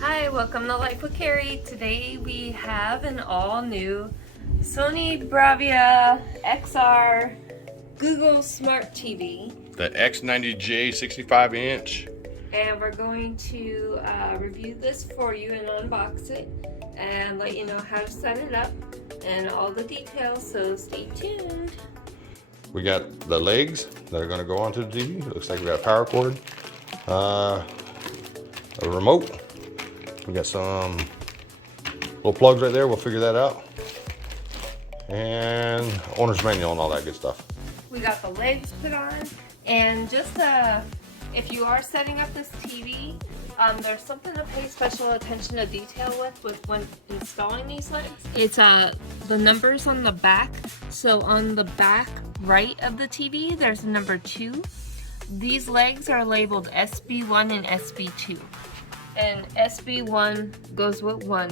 Hi, welcome to Life with Carrie. Today we have an all-new Sony Bravia XR Google Smart TV. The X90J 65-inch. And we're going to review this for you and unbox it and let you know how to set it up and all the details, so stay tuned. We got the legs that are going to go onto the TV. Looks like we got a power cord, a remote. We got some little plugs right there. We'll figure that out. And owner's manual and all that good stuff. We got the legs put on, and just if you are setting up this TV, there's something to pay special attention to detail with when installing these legs. It's the numbers on the back. So on the back right of the TV, there's a number 2. These legs are labeled SB1 and SB2. And SB1 goes with 1.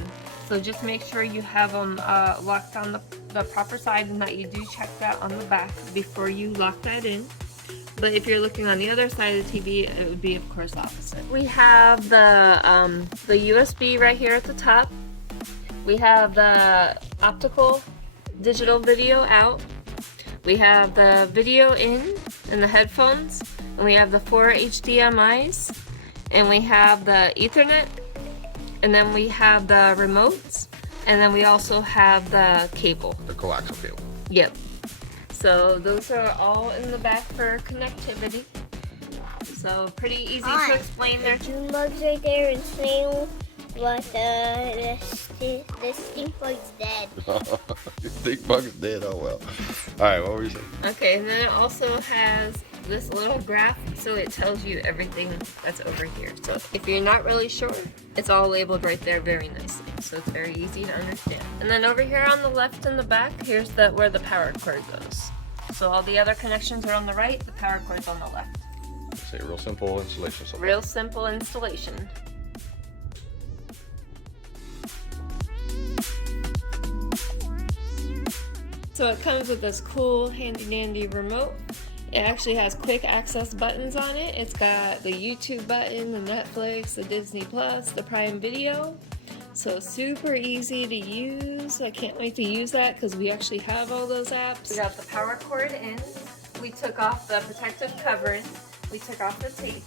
So just make sure you have them locked on the proper side, and that you do check that on the back before you lock that in. But if you're looking on the other side of the TV, it would be, of course, opposite. We have the USB right here at the top. We have the optical digital video out. We have the video in the headphones. And we have the 4 HDMIs. And we have the Ethernet. And then we have the remotes. And then we also have the cable. The coaxial cable. Yep. So those are all in the back for connectivity. So pretty easy to explain there. The mugs right there and saying what the stink bug's dead. Your stink bug is dead. Oh well. All right, what were you saying? Okay, and then it also has this little graph, so it tells you everything that's over here. So if you're not really sure, it's all labeled right there very nicely. So it's very easy to understand. And then over here on the left and the back, here's where the power cord goes. So all the other connections are on the right, the power cord's on the left. Say real simple installation. Real simple installation. So it comes with this cool handy dandy remote. It actually has quick access buttons on it. It's got the YouTube button, the Netflix, the Disney Plus, the Prime Video. So super easy to use. I can't wait to use that because we actually have all those apps. We got the power cord in. We took off the protective covering. We took off the tape.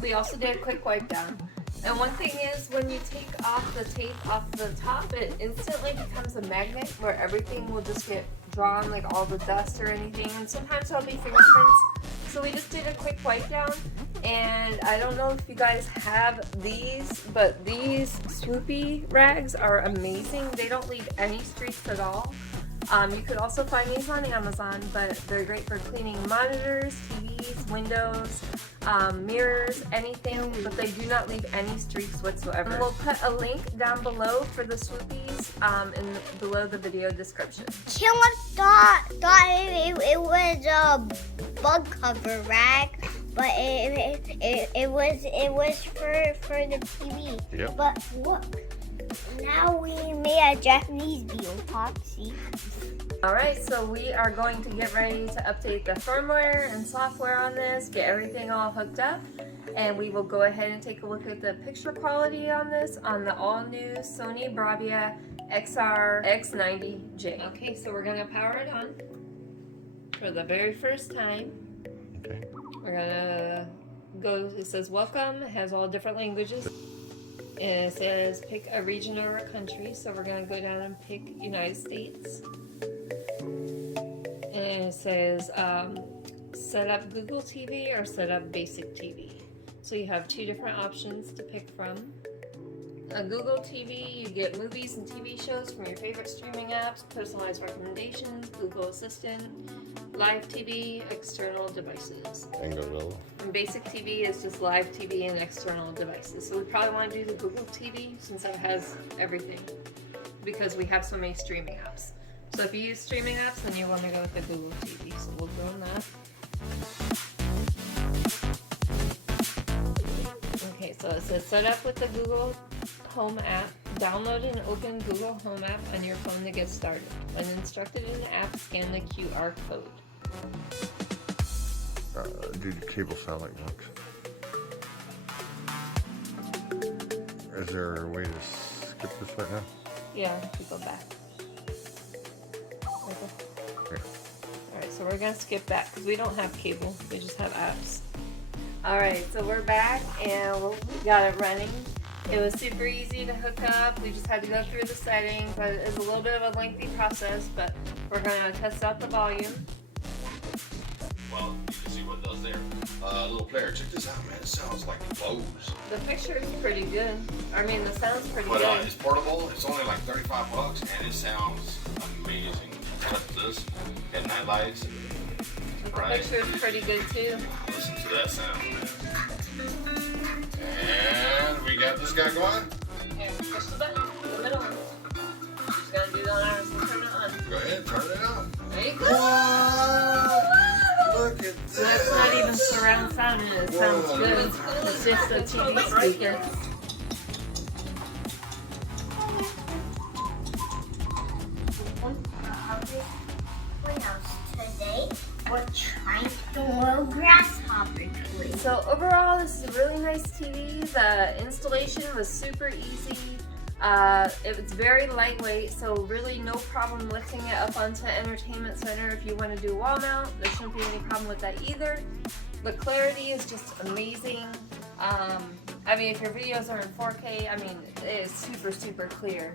We also did a quick wipe down. And one thing is, when you take off the tape off the top, it instantly becomes a magnet where everything will just get drawn, like all the dust or anything. And sometimes there'll be fingerprints. So we just did a quick wipe down. And I don't know if you guys have these, but these swoopy rags are amazing. They don't leave any streaks at all. You could also find these on Amazon, but they're great for cleaning monitors, TVs, windows, mirrors, anything, but they do not leave any streaks whatsoever. And we'll put a link down below for the swoopies below the video description. Killer thought it was a bug cover rag, but it was for the TV. Yep. But look, now we made a Japanese view top. See. Alright, so we are going to get ready to update the firmware and software on this, get everything all hooked up, and we will go ahead and take a look at the picture quality on this on the all-new Sony Bravia XR X90J. Okay, so we're going to power it on for the very first time. Okay. We're going to go, it says welcome, it has all different languages. And it says pick a region or a country, so we're going to go down and pick United States. And it says set up Google TV or set up basic TV. So you have 2 different options to pick from. A Google TV, you get movies and TV shows from your favorite streaming apps, personalized recommendations, Google Assistant, live TV, external devices. Bingo. And basic TV is just live TV and external devices. So we probably want to do the Google TV since it has everything, because we have so many streaming apps. So if you use streaming apps, then you want to go with the Google TV. So we'll go on that. Okay, so it says set up with the Google Home app. Download and open Google Home app on your phone to get started. When instructed in the app, scan the QR code. Dude, your cable sound like monks. Is there a way to skip this right now? Yeah, if you go back. Okay. Alright, so we're gonna skip that because we don't have cable, we just have apps. Alright, so we're back and we got it running. It was super easy to hook up, we just had to go through the settings, but it is a little bit of a lengthy process, but we're gonna test out the volume. Well, you can see what it does there. Little player, check this out, man. It sounds like it blows. The picture is pretty good. I mean, the sound's pretty But good. it's portable. It's only like $35, and it sounds amazing. What's this? Got night lights. The picture is pretty good too. Listen to that sound, man. And we got this guy going. Here, push the button, the middle one. Just gonna do the honors and turn it on. Go ahead, turn it on. There you go. What? Look at this. That's not even surround sound and it sounds good. It's just a TV speaker. Today we're trying to roll grasshopper toys. So overall, this is a really nice TV. The installation was super easy. It was very lightweight, so really no problem lifting it up onto Entertainment Center. If you want to do wall mount, there shouldn't be any problem with that either. The clarity is just amazing. I mean, if your videos are in 4K, I mean, it is super, super clear.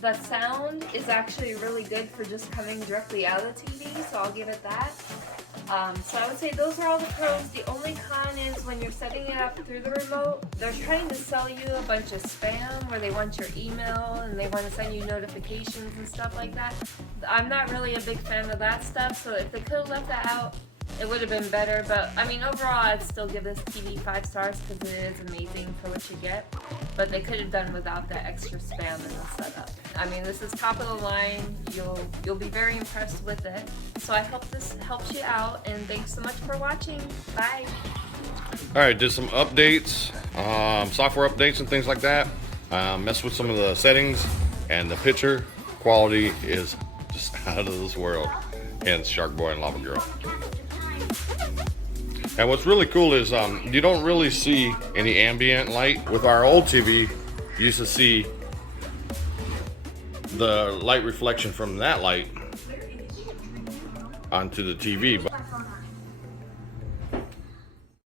The sound is actually really good for just coming directly out of the TV, so I'll give it that. So I would say those are all the pros. The only con is when you're setting it up through the remote, they're trying to sell you a bunch of spam where they want your email and they want to send you notifications and stuff like that. I'm not really a big fan of that stuff, so if they could have left that out, it would have been better. But I mean, overall, I'd still give this TV 5 stars because it is amazing for what you get. But they could have done without that extra spam in the setup. I mean, this is top of the line. You'll be very impressed with it. So I hope this helps you out, and thanks so much for watching. Bye. All right, did some updates, software updates and things like that. Messed with some of the settings, and the picture quality is just out of this world. Hence Shark Boy and Lava Girl. And what's really cool is you don't really see any ambient light. With our old TV, you used to see the light reflection from that light onto the TV. But